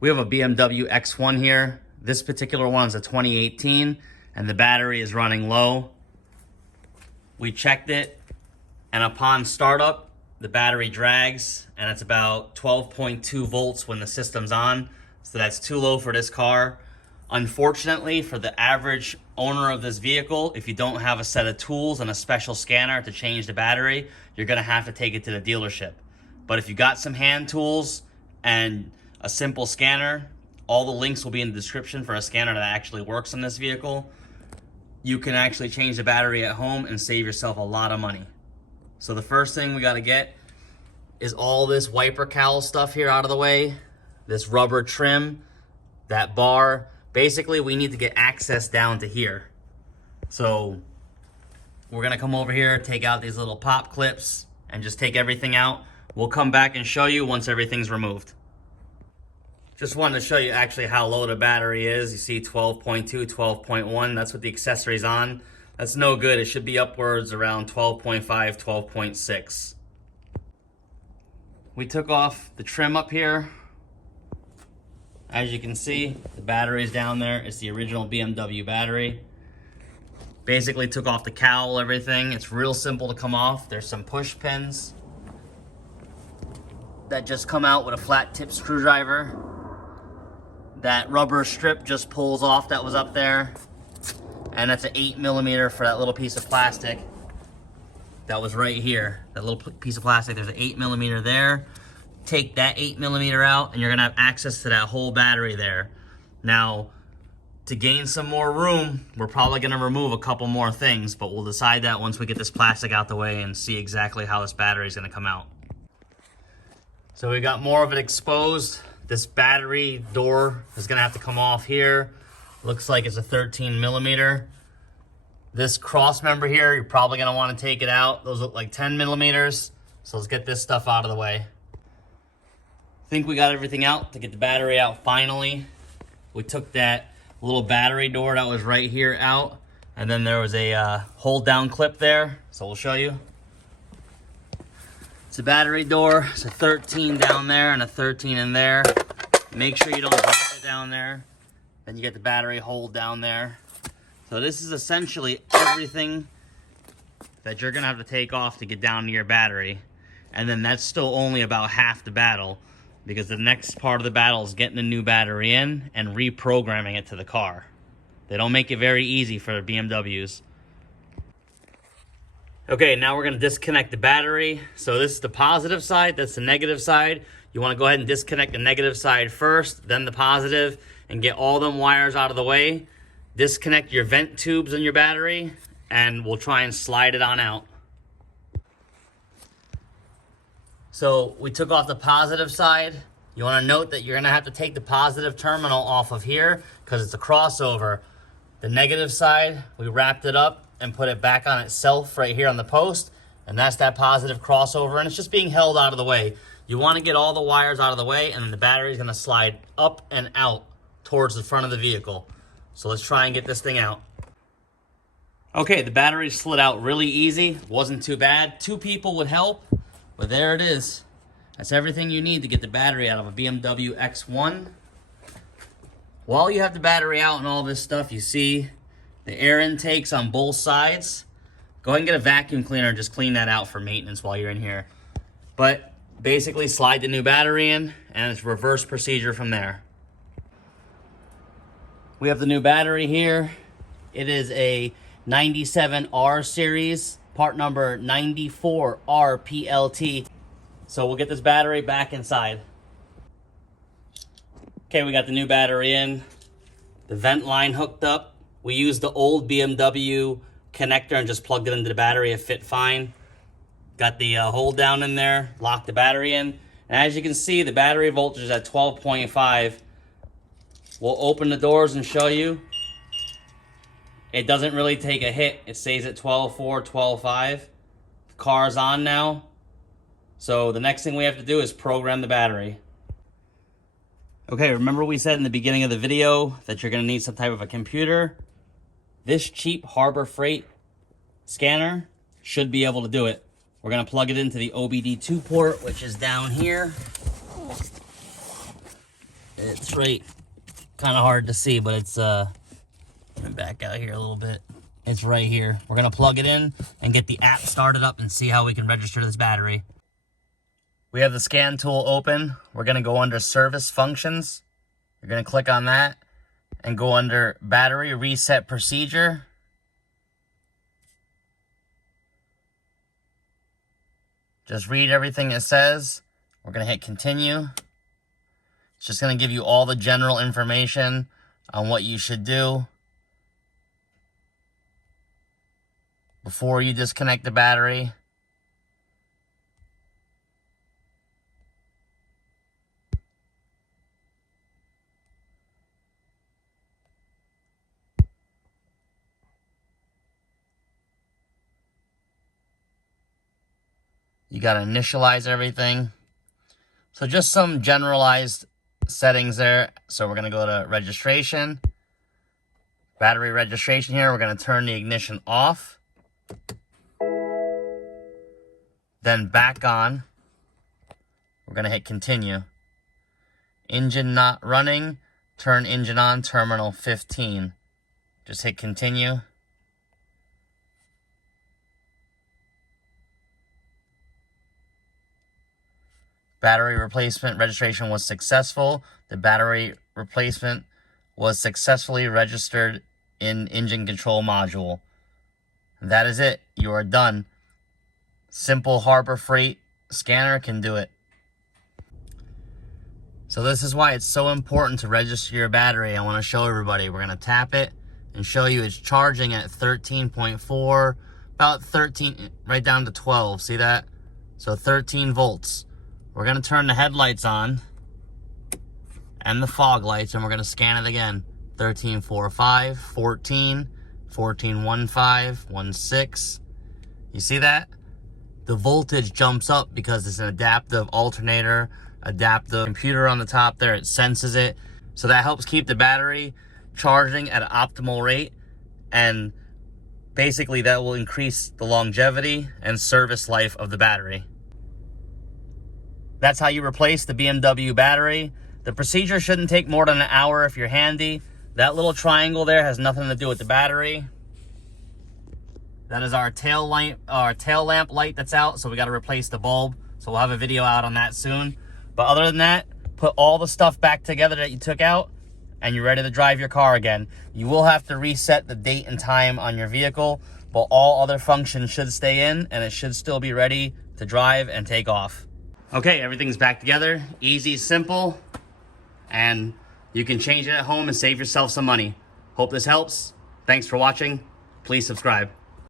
We have a BMW X1 here. This particular one is a 2018 and the battery is running low. We checked it and upon startup, the battery drags and it's about 12.2 volts when the system's on. So that's too low for this car. Unfortunately, for the average owner of this vehicle, if you don't have a set of tools and a special scanner to change the battery, you're gonna have to take it to the dealership. But if you got some hand tools and a simple scanner, all the links will be in the description for a scanner that actually works on this vehicle. You can actually change the battery at home and save yourself a lot of money. So the first thing we gotta get is all this wiper cowl stuff here out of the way, this rubber trim, that bar. Basically, we need to get access down to here. So we're gonna come over here, take out these little pop clips and just take everything out. We'll come back and show you once everything's removed. Just wanted to show you actually how low the battery is. You see 12.2, 12.1, that's what the accessory's on. That's no good, it should be upwards around 12.5, 12.6. We took off the trim up here. As you can see, the battery's down there. It's the original BMW battery. Basically took off the cowl, everything. It's real simple to come off. There's some push pins that just come out with a flat tip screwdriver. That rubber strip just pulls off that was up there. And that's an 8mm for that little piece of plastic that was right here. That little piece of plastic, there's an 8mm there. Take that 8mm out and you're gonna have access to that whole battery there. Now, to gain some more room, we're probably gonna remove a couple more things, but we'll decide that once we get this plastic out the way and see exactly how this battery is gonna come out. So we got more of it exposed. This battery door is gonna have to come off here. Looks like it's a 13mm. This cross member here, you're probably gonna wanna take it out. Those look like 10mm. So let's get this stuff out of the way. Think we got everything out to get the battery out finally. We took that little battery door that was right here out, and then there was a hold down clip there, so we'll show you. It's a battery door. It's a 13 down there and a 13 in there. Make sure you don't drop it down there. Then you get the battery hold down there. So this is essentially everything that you're gonna have to take off to get down to your battery. And then that's still only about half the battle, because the next part of the battle is getting a new battery in and reprogramming it to the car. They don't make it very easy for BMWs. Okay, now we're gonna disconnect the battery. So this is the positive side, that's the negative side. You wanna go ahead and disconnect the negative side first, then the positive, and get all them wires out of the way. Disconnect your vent tubes in your battery, and we'll try and slide it on out. So we took off the positive side. You wanna note that you're gonna have to take the positive terminal off of here because it's a crossover. The negative side, we wrapped it up and put it back on itself right here on the post, and that's that positive crossover, and it's just being held out of the way. You wanna get all the wires out of the way, and then the battery's gonna slide up and out towards the front of the vehicle. So let's try and get this thing out. Okay, the battery slid out really easy, wasn't too bad. 2 people would help. But there it is. That's everything you need to get the battery out of a BMW X1. While you have the battery out and all this stuff, you see the air intakes on both sides. Go ahead and get a vacuum cleaner and just clean that out for maintenance while you're in here. But basically slide the new battery in and it's reverse procedure from there. We have the new battery here. It is a 97R series. Part number 94RPLT. So we'll get this battery back inside. Okay, we got the new battery in. The vent line hooked up. We used the old BMW connector and just plugged it into the battery. It fit fine. Got the hold down in there, locked the battery in. And as you can see, the battery voltage is at 12.5. We'll open the doors and show you. It doesn't really take a hit. It stays at 12.4, 12.5. The car's on now. So the next thing we have to do is program the battery. Okay, remember we said in the beginning of the video that you're gonna need some type of a computer? This cheap Harbor Freight scanner should be able to do it. We're gonna plug it into the OBD2 port, which is down here. It's right, kind of hard to see, but it's, let me back out here a little bit. It's right here. We're gonna plug it in and get the app started up and see how we can register this battery. We have the scan tool open. We're gonna go under service functions. You're gonna click on that and go under battery reset procedure. Just read everything it says. We're gonna hit continue. It's just gonna give you all the general information on what you should do before you disconnect the battery. You got to initialize everything. So just some generalized settings there. So we're going to go to registration. Battery registration here. We're going to turn the ignition off. Then back on. We're going to hit continue. Engine not running. Turn engine on, terminal 15. Just hit continue. Battery replacement registration was successful. The battery replacement was successfully registered in engine control module. That is it. You are done. Simple Harbor Freight scanner can do it. So this is why it's so important to register your battery. I want to show everybody. We're going to tap it and show you it's charging at 13.4, about 13, right down to 12. See that? So 13 volts. We're going to turn the headlights on and the fog lights, and we're going to scan it again. 13.45, 14, 14.15, 16. You see that? The voltage jumps up because it's an adaptive alternator, adaptive computer on the top there. It senses it. So that helps keep the battery charging at an optimal rate, and basically that will increase the longevity and service life of the battery. That's how you replace the BMW battery. The procedure shouldn't take more than an hour if you're handy. That little triangle there has nothing to do with the battery. That is our tail lamp light that's out, so we got to replace the bulb. So we'll have a video out on that soon. But other than that, put all the stuff back together that you took out, and you're ready to drive your car again. You will have to reset the date and time on your vehicle, but all other functions should stay in, and it should still be ready to drive and take off. Okay, everything's back together. Easy, simple, and you can change it at home and save yourself some money. Hope this helps. Thanks for watching. Please subscribe.